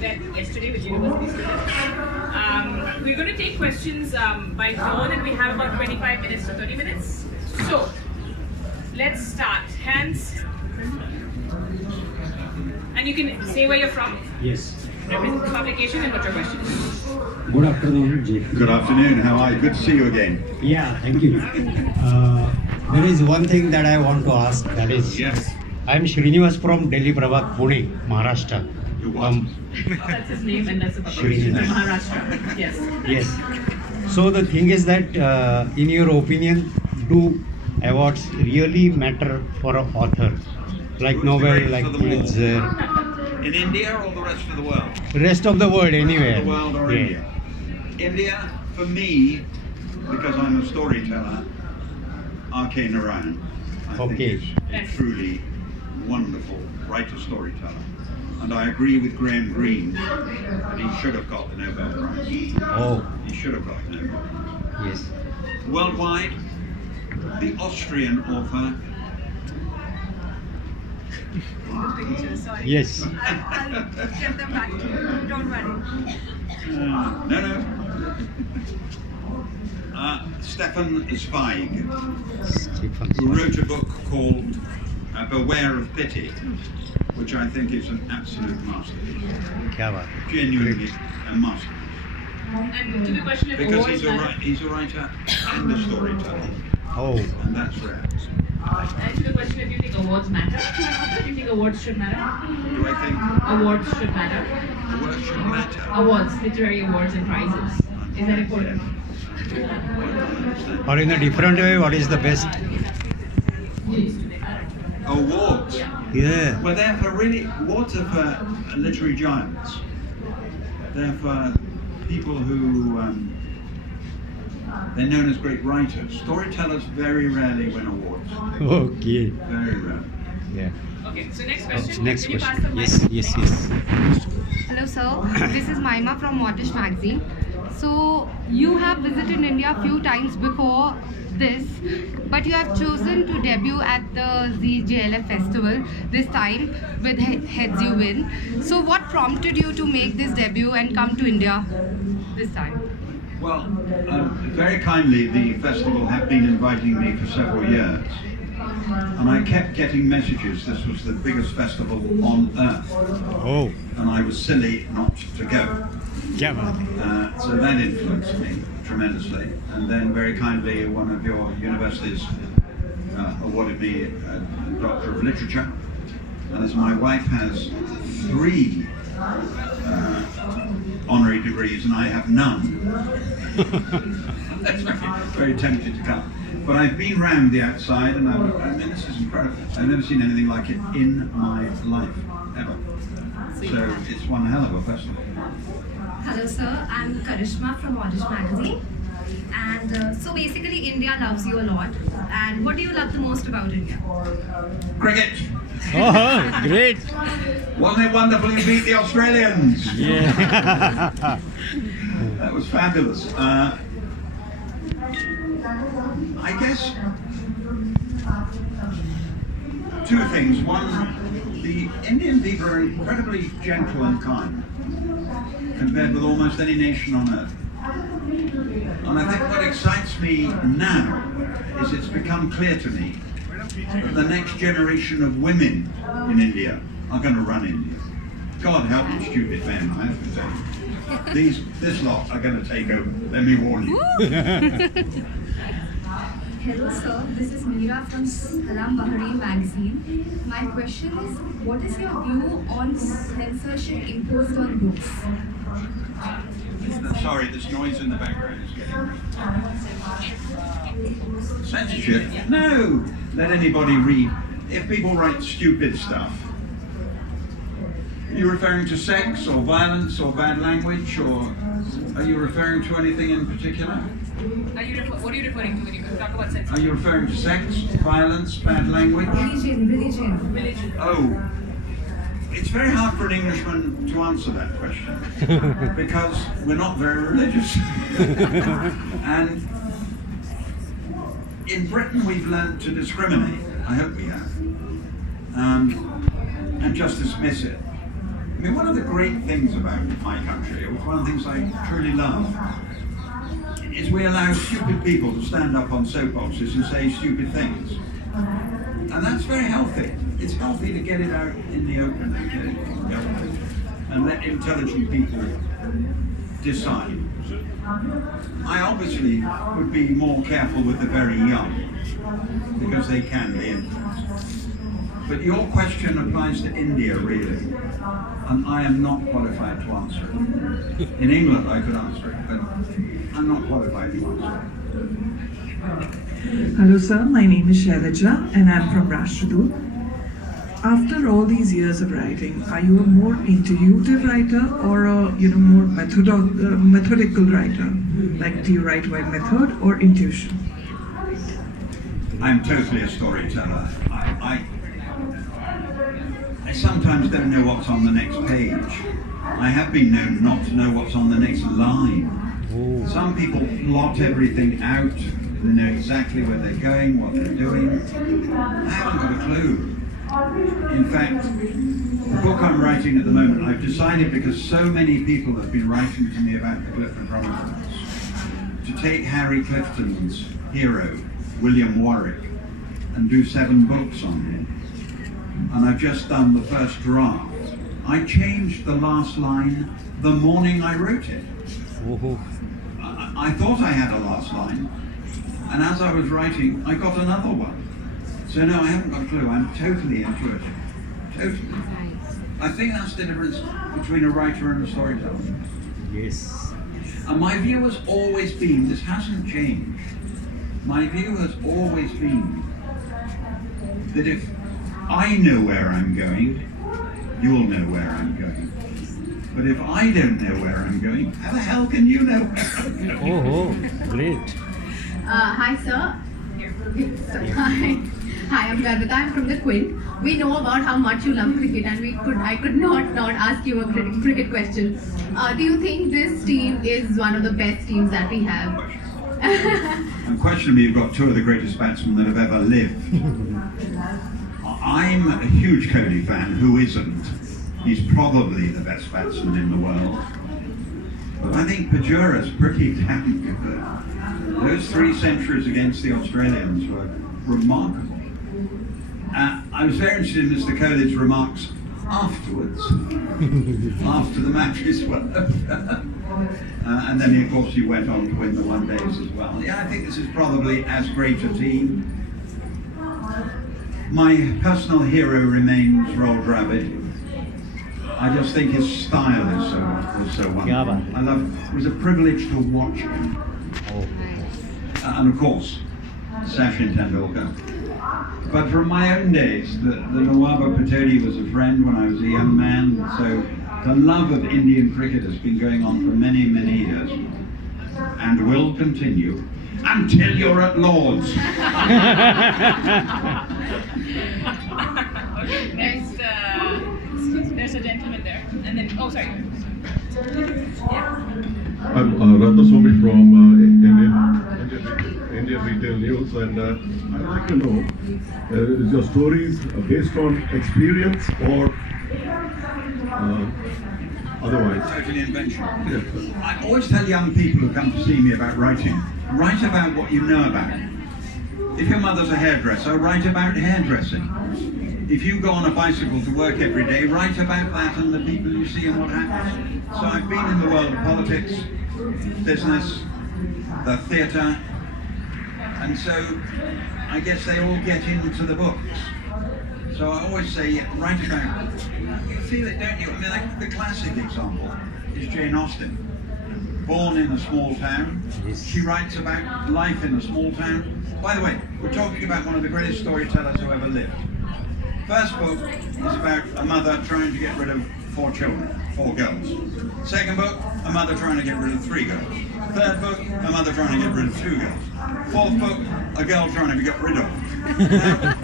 that yesterday with university students. We're going to take questions by phone, and we have about 25 minutes to 30 minutes. So, let's start. Hands. And you can say where you're from. Yes. Represent the publication and what your question is. Good afternoon, Jeffery. Good afternoon, how are you? Good to see you again. Yeah, thank you. There is one thing that I want to ask, that is, Yes. I am Srinivas from Delhi Prabhat, Pune, Maharashtra. You what? That's his name and that's the publication from Srinivas. Maharashtra. Yes. Yes. So the thing is that, in your opinion, do awards really matter for an author? Like Who's Nobel, great like for them all? Pulitzer, In India or the rest of the world? rest of the world, anywhere. The world or Yeah. India? India, for me, because I'm a storyteller, R.K. Narayan, I Okay. think is a truly wonderful writer-storyteller. And I agree with Graham Greene that he should have got the Nobel Prize. Oh, He should have got the Nobel Prize. yes. Worldwide, the Austrian author, Yes. I'll get them back to you. Don't worry. no. Stefan Zweig, Stephen who wrote a book called Beware of Pity, which I think is an absolute masterpiece. Kya baat. Genuinely a masterpiece. And to the question of Because awards, he's a writer and a storyteller, Oh, and that's rare. and to the question if you think awards matter, do you think awards should matter? Do I think Awards should matter. the word should matter? Awards, literary awards and prizes. Is that important? or in a different way, what is the best? Awards. Yeah. Well, they're for really, awards are for literary giants. They're for people who, they're known as great writers. Storytellers very rarely win awards. Okay. Very rarely. Yeah. Okay, so next Oh, question. next Can you pass question. the Yes, mic? yes, yes. Hello, sir. This is Maima from Wattish Magazine. So, you have visited India a few times before this, but you have chosen to debut at the ZJLF festival this time with Heads You Win. So, what prompted you to make this debut and come to India this time? Well, very kindly, the festival have been inviting me for several years. And I kept getting messages, this was the biggest festival on earth. Oh, And I was silly not to go. kya baat. So that influenced me tremendously. And then very kindly, one of your universities awarded me a Doctor of Literature. And as my wife has 3 honorary degrees and I have none, that's very tempted to come. But I've been round the outside and I mean, this is incredible. I've never seen anything like it in my life, ever. So it's one hell of a festival. Hello, sir. I'm Karishma from Wattish Magazine. And so basically, India loves you a lot. And what do you love the most about India? Cricket! Oh, great. Wasn't it wonderful you beat the Australians? Yeah. That was fabulous. I guess 2 things. One, the Indian people are incredibly gentle and kind compared with almost any nation on earth. And I think what excites me now is it's become clear to me that the next generation of women in India are going to run India. God help the stupid men, I have to say. This lot are going to take over, let me warn you. Hello, sir. This is Meera from Salam Bahrain magazine. My question is, what is your view on censorship imposed on books? Sorry, this noise in the background is getting... Censorship? No! Let anybody read. If people write stupid stuff, are you referring to sex or violence or bad language, or are you referring to anything in particular? What are you referring to when you talk about Are censorship? you referring to sex, violence, bad language? Religion. Religion. Oh, it's very hard for an Englishman to answer that question because we're not very religious. And in Britain we've learned to discriminate, I hope we have, and just dismiss it. I mean, one of the great things about my country, or one of the things I truly love, is we allow stupid people to stand up on soapboxes and say stupid things. And that's very healthy. It's healthy to get it out in the open and let intelligent people decide. I obviously would be more careful with the very young, because they can be influenced. But your question applies to India, really, and I am not qualified to answer it. In England I could answer it, but I'm not qualified to answer it. Hello sir, my name is Shailaja and I'm from Rashtradoot. After all these years of writing, are you a more intuitive writer or a more methodical writer? Like, do you write by method or intuition? I'm totally a storyteller. I sometimes don't know what's on the next page. I have been known not to know what's on the next line. Some people plot everything out. They know exactly where they're going, what they're doing. I haven't got a clue. In fact, the book I'm writing at the moment, I've decided, because so many people have been writing to me about the Clifton Chronicles, to take Harry Clifton's hero, William Warwick, and do 7 books on him. And I've just done the first draft. I changed the last line the morning I wrote it. I thought I had a last line, and as I was writing, I got another one. So no, I haven't got a clue. I'm totally intuitive. Totally. I think that's the difference between a writer and a storyteller. Yes. And my view has always been, this hasn't changed, my view has always been that if I know where I'm going, you'll know where I'm going. But if I don't know where I'm going, how the hell can you know where I'm going? Oh, great. Hi, sir. Hi, I'm Garvita. I'm from the Quint. We know about how much you love cricket, and I could not ask you a cricket question. Do you think this team is one of the best teams that we have? Unquestionably, you've got 2 of the greatest batsmen that have ever lived. I'm a huge Kohli fan. Who isn't? He's probably the best batsman in the world. But I think Pajura's pretty damn good. Those 3 centuries against the Australians were remarkable. I was very interested in Mr. Kohli's remarks afterwards, after the matches were over. And then, of course, he went on to win the one days as well. Yeah, I think this is probably as great a team. My personal hero remains Roald Rabbit. I just think his style is so wonderful. It was a privilege to watch him. And of course, Sachin Tendulkar. But from my own days, the Nawab Patodi was a friend when I was a young man, so the love of Indian cricket has been going on for many, many years, and will continue until you're at Lord's. Okay, next, there's a gentleman there, and then, oh, sorry. Yeah. I'm Ratnaswamy from Indian Retail News, and I'd like to know, is your stories based on experience or otherwise? Totally invention. I always tell young people who come to see me about writing, write about what you know about. If your mother's a hairdresser, write about hairdressing. If you go on a bicycle to work every day, write about that and the people you see and what happens. So I've been in the world of politics, business, the theatre, and so I guess they all get into the books. So I always say, write about it. You feel it, don't you? I mean, like the classic example is Jane Austen. Born in a small town, she writes about life in a small town. By the way, we're talking about one of the greatest storytellers who ever lived. First book is about a mother trying to get rid of 4 children, 4 girls. Second book, a mother trying to get rid of 3 girls. Third book, a mother trying to get rid of 2 girls. Fourth book, a girl trying to be got rid of. Now,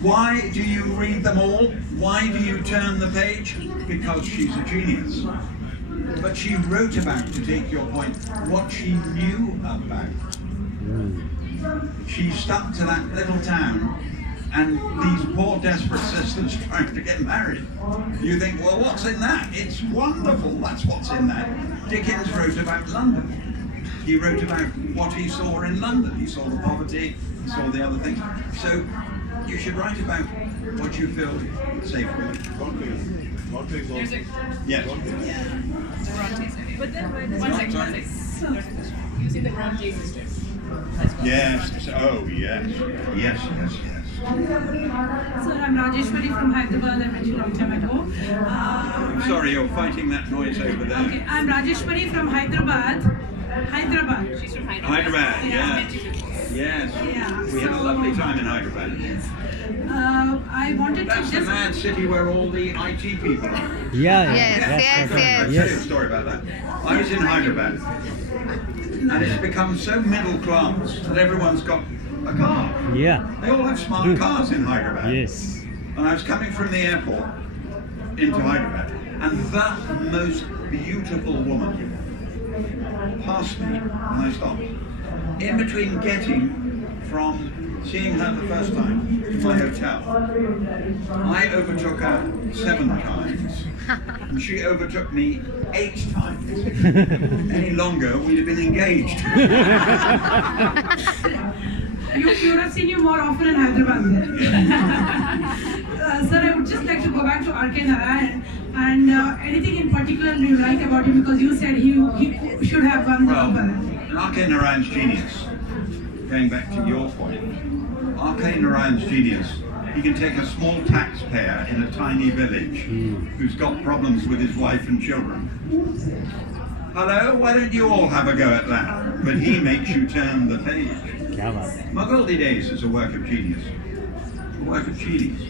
why do you read them all? Why do you turn the page? Because she's a genius. But she wrote about, to take your point, what she knew about. She stuck to that little town and these poor desperate sisters trying to get married. You think, well, what's in that? It's wonderful, that's what's in that. Dickens wrote about London. He wrote about what he saw in London. He saw the poverty, he saw the other things. So you should write about what you feel safe with. There's a Yes. But then, one second. Using the Bronte sisters. Yes. Oh, yes. Yes. So I'm Rajeshwari from Hyderabad. I met you a long time ago. I'm sorry, you're fighting that noise over there. Okay, I'm Rajeshwari from Hyderabad. She's from Hyderabad. Hyderabad, yes. Yes. Yeah, We had a lovely time in Hyderabad. I wanted That's to the just... mad city where all the IT people are. Yeah. Yes. I'll tell you a story about that. I was in Hyderabad, and it's become so middle class that everyone's got a car. Yeah. They all have smart cars in Hyderabad. Yes. And I was coming from the airport into Hyderabad, and the most beautiful woman passed me, and I stopped. In between getting from seeing her the first time to my hotel, I overtook her 7 times, and she overtook me 8 times. Any longer, we'd have been engaged. You would have seen you more often in Hyderabad. Sir, I would just like to go back to R.K. Narayan and anything in particular you like about him, because you said he should have won the Nobel. R.K. Narayan's genius, going back to your point, R.K. Narayan's genius, he can take a small taxpayer in a tiny village who's got problems with his wife and children. Hello, why don't you all have a go at that? But he makes you turn the page. Magaldi Days is a work of genius. A work of genius.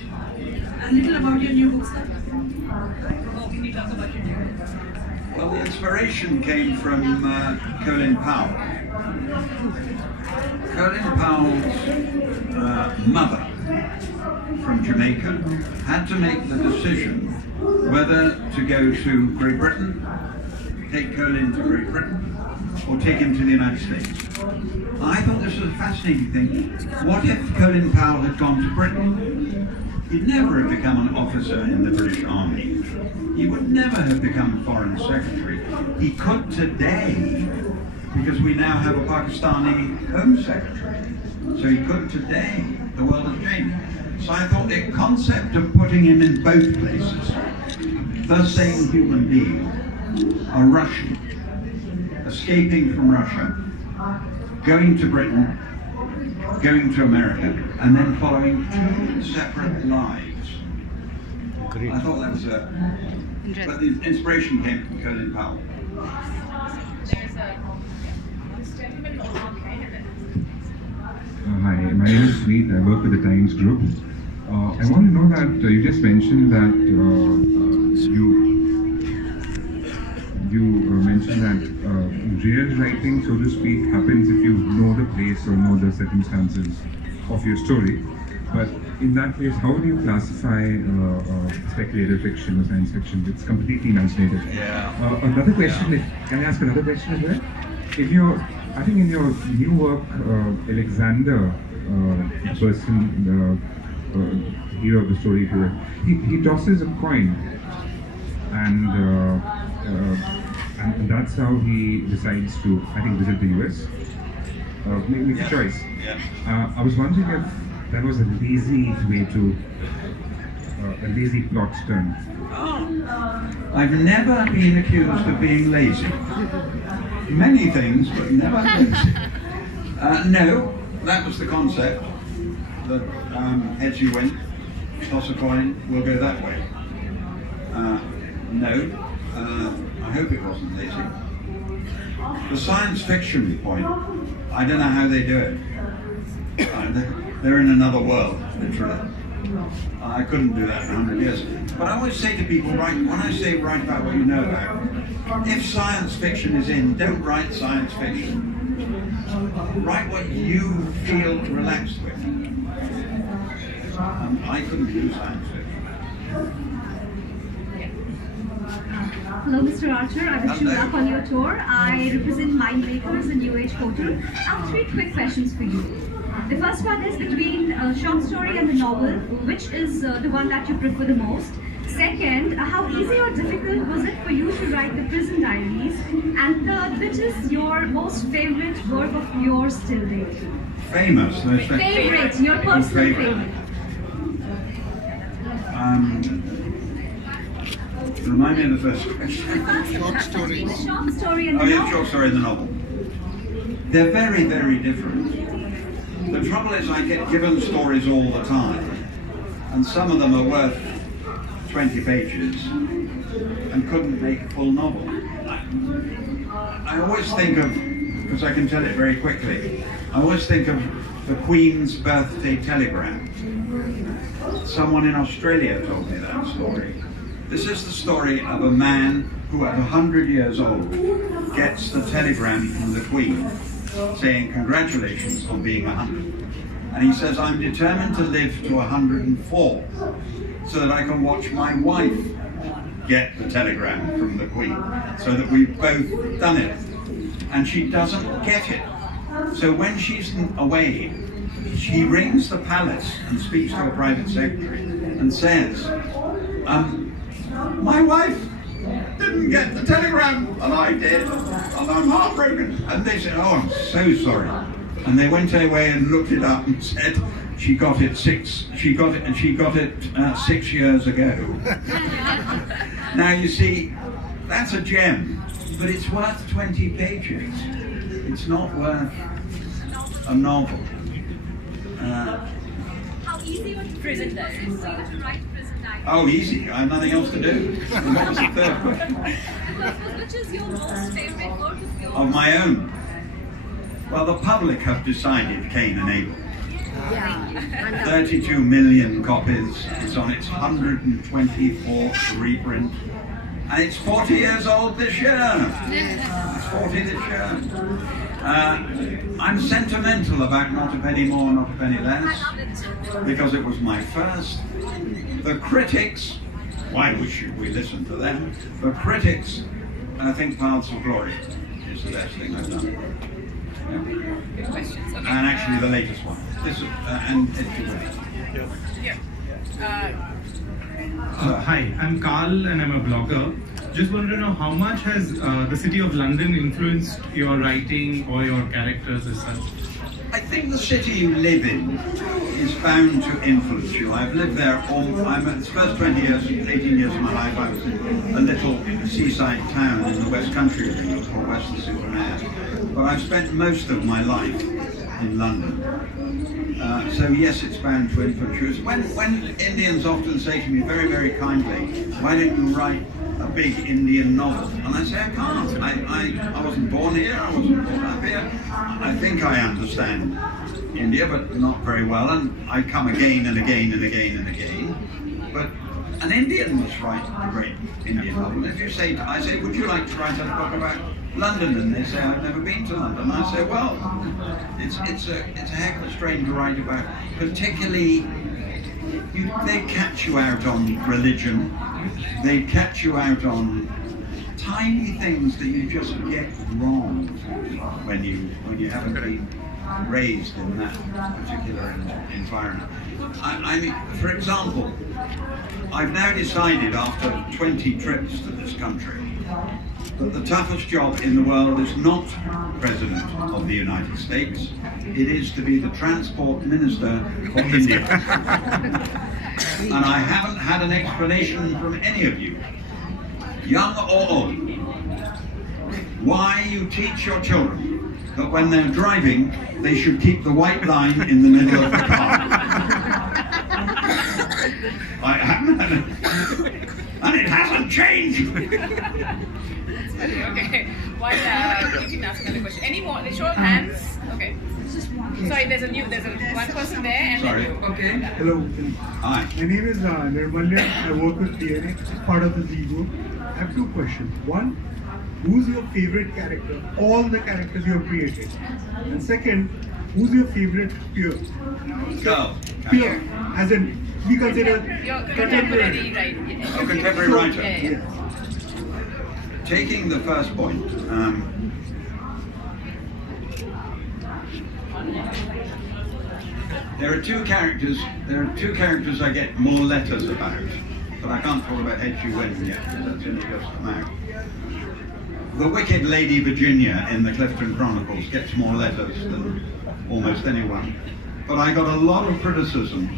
A little about your new book, sir. Can you talk about your new book? Well, the inspiration came from Colin Powell. Colin Powell's mother from Jamaica had to make the decision whether to go to Great Britain, take Colin to Great Britain, or take him to the United States. I thought this was a fascinating thing. What if Colin Powell had gone to Britain? He'd never have become an officer in the British Army. He would never have become Foreign Secretary. He could today, because we now have a Pakistani Home Secretary. So he could today. The world has changed. So I thought the concept of putting him in both places, the same human being, a Russian, escaping from Russia, going to Britain, going to America, and then following 2 separate lives. Great. I thought that was but the inspiration came from Colin Powell. There's this gentleman called R.K. Hi, my name is Sweet. I work with the Times Group. I want to know that you just mentioned that you mentioned that real writing, so to speak, happens if you know the place or know the circumstances of your story. But in that case, how do you classify speculative fiction or science fiction? It's completely imaginative. Yeah. Another question, can I ask another question as well? I think in your new work, Alexander, the person, hero of the story, he tosses a coin, and that's how he decides to, I think, visit the US. Make a choice. Yeah. I was wondering if that was a lazy way to, a lazy plot turn. I've never been accused of being lazy. Many things, but never lazy. No, that was the concept. That heads you win, toss a coin, we'll go that way. No, I hope it wasn't lazy. The science fiction point, I don't know how they do it. They're in another world, literally. I couldn't do that for 100 years. But I always say to people, when I say write about what you know about, if science fiction is in, don't write science fiction. Write what you feel relaxed with. I couldn't do science fiction. Hello, Mr. Archer. I wish you luck on your tour. I represent Mind Makers and New Age Portal. I have 3 quick questions for you. The first one is between a short story and the novel, which is the one that you prefer the most? Second, how easy or difficult was it for you to write the prison diaries? And third, which is your most favorite work of yours till date? Famous. Favorite, your personal favorite. Remind me of the first question. Short story. The short story and the yeah, novel. short story and the novel. They're very, very different. The trouble is I get given stories all the time, and some of them are worth 20 pages and couldn't make a full novel. I always think of, because I can tell it very quickly, I always think of the Queen's birthday telegram. Someone in Australia told me that story. This is the story of a man who at 100 years old gets the telegram from the Queen saying congratulations on being 100. And he says, I'm determined to live to 104 so that I can watch my wife get the telegram from the Queen, so that we've both done it. And she doesn't get it. So when she's away, she rings the palace and speaks to a private secretary and says, my wife didn't get the telegram, and I did, and I'm heartbroken. And they said, oh, I'm so sorry. And they went away and looked it up and said, she got it 6 years ago. Now you see, that's a gem, but it's worth 20 pages. It's not worth a novel. How easy was Prison diaries. to write prison diaries? Oh, easy. I have nothing else to do. And what was the third question? Which is your most favorite work of yours? Of my own. Well, the public have decided Cain and Abel. 32 million copies. It's on its 124th reprint. And it's 40 years old this year. It's 40 this year. I'm sentimental about Not a Penny More, Not a Penny Less, because it was my first. The critics, why should we listen to them? The critics, I think Paths of Glory is the best thing I've done. Good questions. Okay. And actually the latest one. This is, and it's Yeah. Hi, I'm Carl and I'm a blogger. Just wanted to know how much has the city of London influenced your writing or your characters as such? I think the city you live in is bound to influence you. I've lived there the first 20 years, 18 years of my life, I was in a little seaside town in the West Country of England called Weston-super-Mare. But I've spent most of my life in London. So yes, it's bound to influence you. When Indians often say to me very, very kindly, why don't you write a big Indian novel? And I say, I can't. I wasn't born here, I wasn't brought up here. I think I understand India, but not very well, and I come again and again and again and again. But an Indian must write a great Indian novel. If you say, I say, would you like to write a book about London? And they say, I've never been to London. I say, well, it's a heck of a strain to write about, particularly, they catch you out on religion, they catch you out on tiny things that you just get wrong when you haven't been raised in that particular environment. I mean, for example, I've now decided after 20 trips to this country that the toughest job in the world is not President of the United States, it is to be the Transport Minister for India. And I haven't had an explanation from any of you, young or old, why you teach your children that when they're driving, they should keep the white line in the middle of the car. I haven't had it, and it hasn't changed. Okay. One, you can ask another question. Any more? Show of hands. Okay. Sorry, there's one person there and Sorry. then you. Okay. Hello. Hi. My name is Nirmalya. I work with DNA, part of the Z Group. I have two questions. One, who's your favorite character? All the characters you have created. And second, who's your favorite peer? Go. Peer, as in, we consider Your contemporary, right? A contemporary writer. Yeah. Taking the first point, There are two characters I get more letters about, but I can't talk about H.G. Wynne yet, because that's only just come out. The wicked Lady Virginia in the Clifton Chronicles gets more letters than almost anyone. But I got a lot of criticism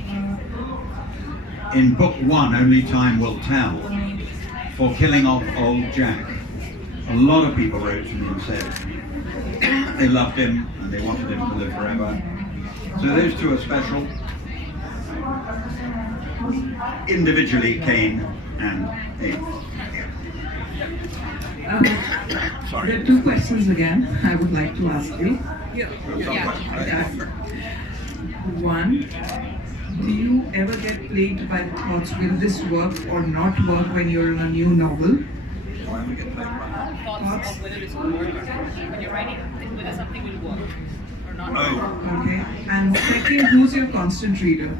in book 1, Only Time Will Tell, for killing off old Jack. A lot of people wrote to me and said they loved him and they wanted him to live forever. So those two are special. Individually, Cain and Eve. Sorry. There are two questions again I would like to ask you. One, do you ever get plagued by the thoughts, will this work or not work when you're in a new novel? Thoughts of whether this will work or not. When you're writing, whether something will work or not. Okay. And second, who's your constant reader?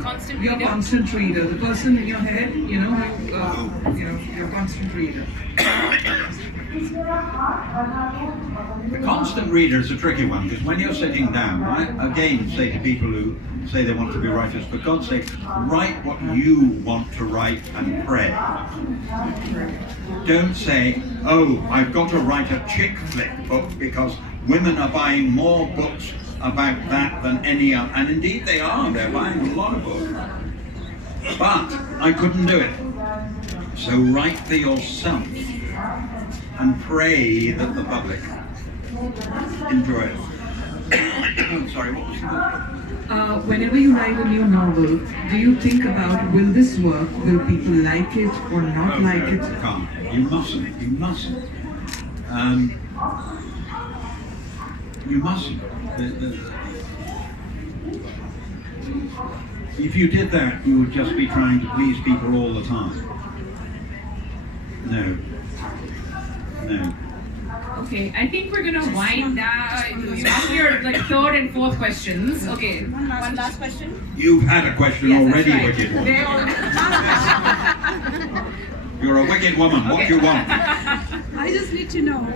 Constant Your reader? constant reader, the person in your head, your constant reader. The constant reader is a tricky one, because when you're sitting down, I again say to people who say they want to be writers, for God's sake, write what you want to write and pray. Don't say, oh, I've got to write a chick flick book because women are buying more books about that than any other. And indeed they are, they're buying a lot of books. But I couldn't do it. So write for yourself and pray that the public enjoy it. Sorry, what was that? Whenever you write a new novel, do you think about, will this work? Will people like it or not like it? You can't. You mustn't. You mustn't. You mustn't. If you did that, you would just be trying to please people all the time. No. No. Okay, I think we're gonna wind down. You have your third and fourth questions. Okay, one last question. You've had a question already, right. wicked woman. You're a wicked woman. What do you want? I just need to know.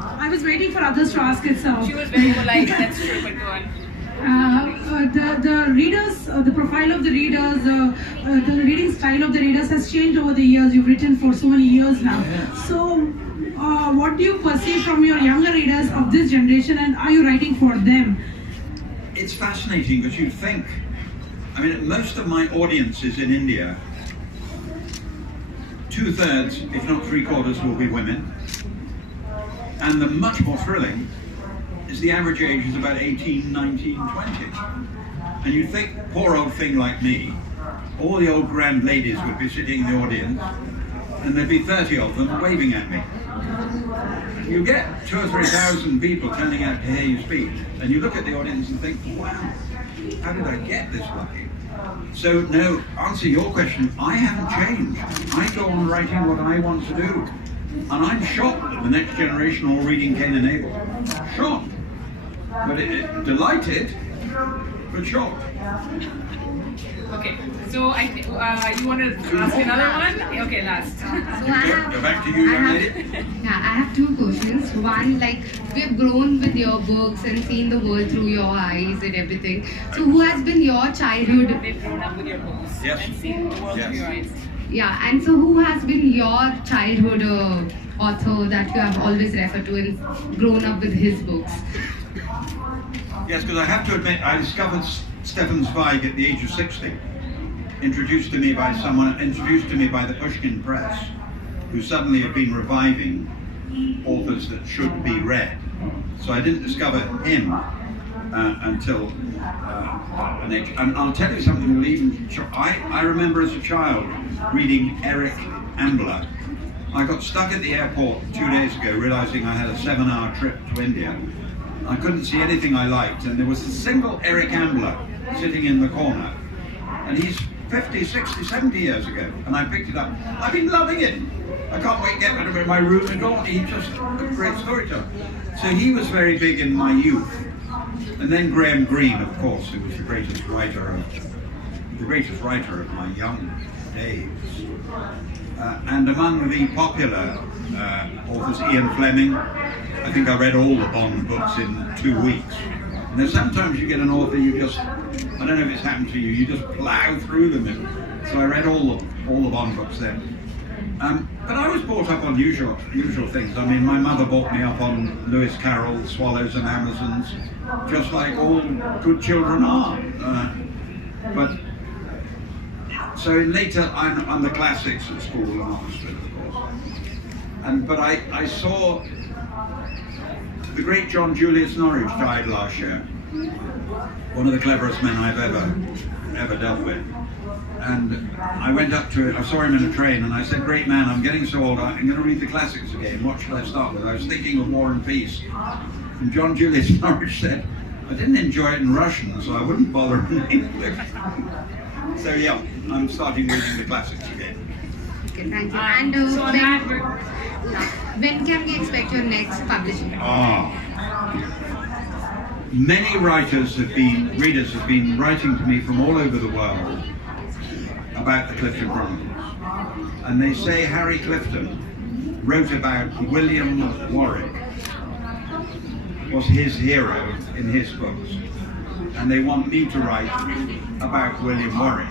I was waiting for others to ask it, so. She was very polite. That's true, but go on. The readers, the profile of the readers, the reading style of the readers has changed over the years. You've written for so many years now. So, what do you perceive from your younger readers of this generation, and are you writing for them? It's fascinating because you'd think, I mean, most of my audience is in India. 2/3, if not 3/4, will be women. And the much more thrilling is the average age is about 18, 19, 20. And you'd think, poor old thing like me, all the old grand ladies would be sitting in the audience, and there'd be 30 of them waving at me. You get 2,000 or 3,000 people turning out to hear you speak, and you look at the audience and think, wow, how did I get this lucky? So no, answer your question, I haven't changed. I go on writing what I want to do. And I'm shocked that the next generation all reading Cain and Abel. Shocked. But delighted, but shocked. Okay, so you want to ask another one? Okay, last. So I have, Go back to you, young lady. Yeah, I have two questions. One, like, we have grown with your books and seen the world through your eyes and everything. So who has been your childhood? They've grown up with your books and seen the world through your eyes. Yeah, and so who has been your childhood author that you have always referred to and grown up with his books? Yes, because I have to admit, I discovered Stefan Zweig at the age of 60. Introduced to me by the Pushkin Press, who suddenly have been reviving authors that should be read. So I didn't discover him until an age. And I'll tell you something that will even shock. I remember as a child reading Eric Ambler. I got stuck at the airport 2 days ago, realizing I had a 7-hour trip to India. I couldn't see anything I liked, and there was a single Eric Ambler sitting in the corner. And he's 50, 60, 70 years ago, and I picked it up. I've been loving it. I can't wait to get rid of it in my room and all. He's just a great storyteller. So he was very big in my youth. And then Graham Greene, of course, who was the greatest writer of my young days. And among the popular authors, Ian Fleming. I think I read all the Bond books in 2 weeks. Now sometimes you get an author, you just, I don't know if it's happened to you, you just plough through them. So I read all the Bond books then. But I was brought up on usual things. I mean, my mother brought me up on Lewis Carroll, Swallows and Amazons, just like all good children are. But so later, I'm the classics at school in Oxford, of course. But I saw the great John Julius Norwich died last year. One of the cleverest men I've ever dealt with. And I went up to it, I saw him in a train, and I said, great man, I'm getting so old, I'm going to read the classics again. What should I start with? I was thinking of War and Peace. And John Julius Norwich said, I didn't enjoy it in Russian, so I wouldn't bother in English. So yeah, I'm starting reading the classics again. Okay, thank you. And when can we expect your next publishing? Many readers have been writing to me from all over the world about the Clifton Chronicles. And they say Harry Clifton wrote about William Warwick, was his hero in his books. And they want me to write about William Warwick.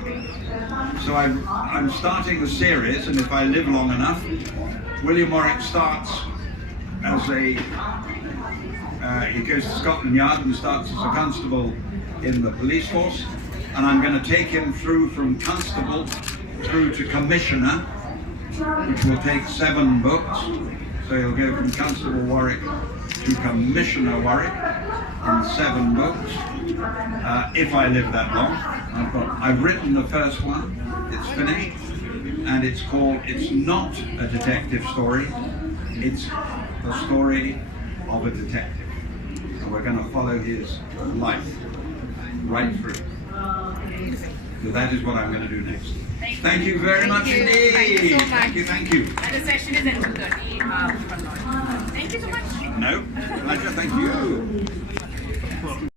So I'm starting a series, and if I live long enough, William Warwick starts as he goes to Scotland Yard and starts as a constable in the police force, and I'm going to take him through from constable through to commissioner, which will take 7 books. So he'll go from Constable Warwick to Commissioner Warwick in 7 books, if I live that long. I've written the first one, it's finished, and it's called, it's not a detective story, it's the story of a detective. And we're going to follow his life right through. So that is what I'm going to do next. Thank you very much indeed. Thank you so much. Thank you. And the session is at 2:30. Thank you so much. No, pleasure, thank you.